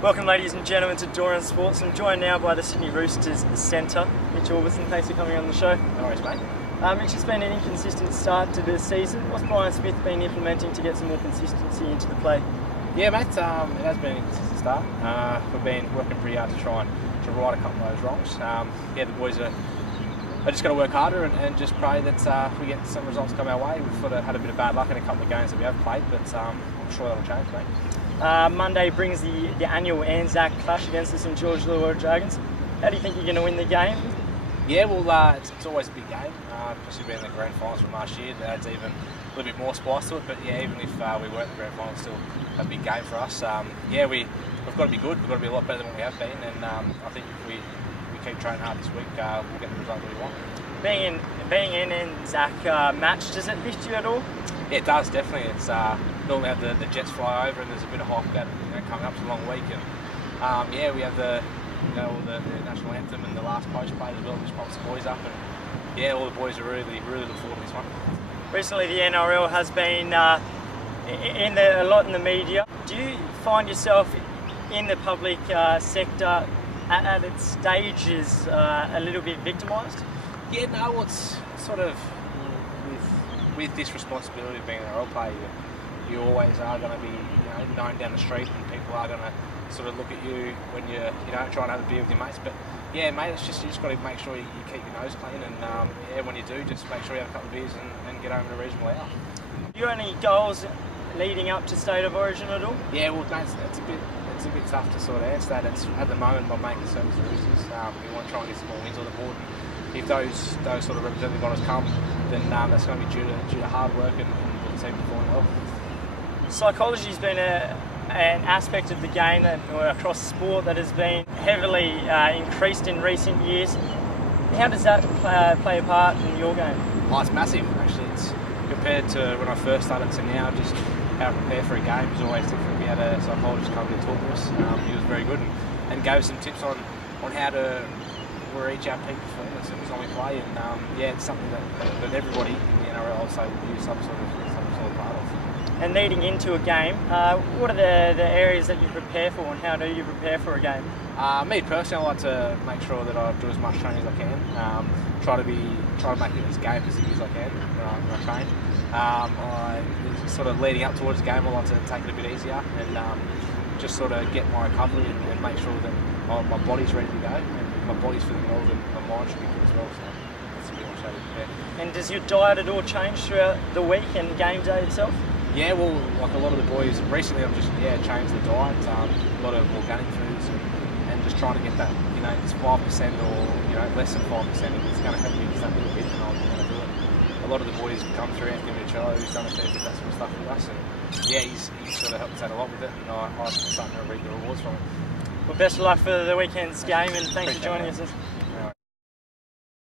Welcome ladies and gentlemen to Doran Sports. I'm joined now by the Sydney Roosters centre, Mitch Aubusson. Thanks for coming on the show. No worries, mate. Mitch, it's been an inconsistent start to the season. What's Brian Smith been implementing to get some more consistency into the play? Yeah, mate, it has been an inconsistent start. We've been working pretty hard to try and right a couple of those wrongs. The boys are just got to work harder and just pray that we get some results come our way. We've sort of had a bit of bad luck in a couple of games that we have played, but I'm sure that'll change, mate. Monday brings the annual ANZAC clash against the St George Illawarra Dragons. How do you think you're going to win the game? Yeah, well, it's always a big game, especially being in the grand finals from last year. That adds even a little bit more spice to it. But yeah, even if we weren't in the grand final, it's still a big game for us. We've got to be good. We've got to be a lot better than what we have been. And I think if we keep training hard this week, we'll get the result that we want. Being in ANZAC match, does it lift you at all? Yeah, it does, definitely. It's normally have the Jets fly over and there's a bit of hype about coming up to a long week. And we have the national anthem and the last post play as well, which pumps the boys up. And yeah, all the boys are really looking forward to this one. Recently, the NRL has been a lot in the media. Do you find yourself in the public sector at its stages a little bit victimised? Yeah, no, it's sort of with this responsibility of being an NRL player, you always are going to be known down the street, and people are going to sort of look at you when you're trying to have a beer with your mates. But yeah, mate, it's just you just got to make sure you keep your nose clean, and when you do, just make sure you have a couple of beers and get home at a reasonable hour. You got any goals leading up to State of Origin at all? Yeah, well, mate, it's a bit tough to sort of answer that. It's at the moment my main concern is the Roosters. We want to try and get some more wins on the board. If those sort of representative honours come, then that's going to be due to hard work and the team performing well. Psychology has been an aspect of the game or across sport that has been heavily increased in recent years. How does that play a part in your game? Oh, it's massive, actually. It's compared to when I first started to now, just how to prepare for a game is always different. We had a psychologist come and talk to us. He was very good and gave us some tips on how to reach our peak performance every time we play. And it's something that everybody in the NRL also will use some sort of part of. And leading into a game, what are the areas that you prepare for, and how do you prepare for a game? Me personally, I like to make sure that I do as much training as I can. Try to make it as game specific as I can when I train. Sort of leading up towards the game, I like to take it a bit easier and just sort of get my recovery and make sure that my body's ready to go, and my body's feeling well, and my mind should be good as well. So that's a bit much to prepare. And does your diet at all change throughout the week and game day itself? Yeah, well, like a lot of the boys, recently I've just changed the diet, a lot of organic foods and just trying to get that, it's 5% or, less than 5%, if it's going to help me just that little bit, and I'm going to do it. A lot of the boys come through, Anthony Michello, who's done a fair bit of that sort of stuff with us, and yeah, he's sort of helped us out a lot with it, and I'm starting to reap the rewards from it. Well, best of luck for the weekend's game, and thanks for joining us.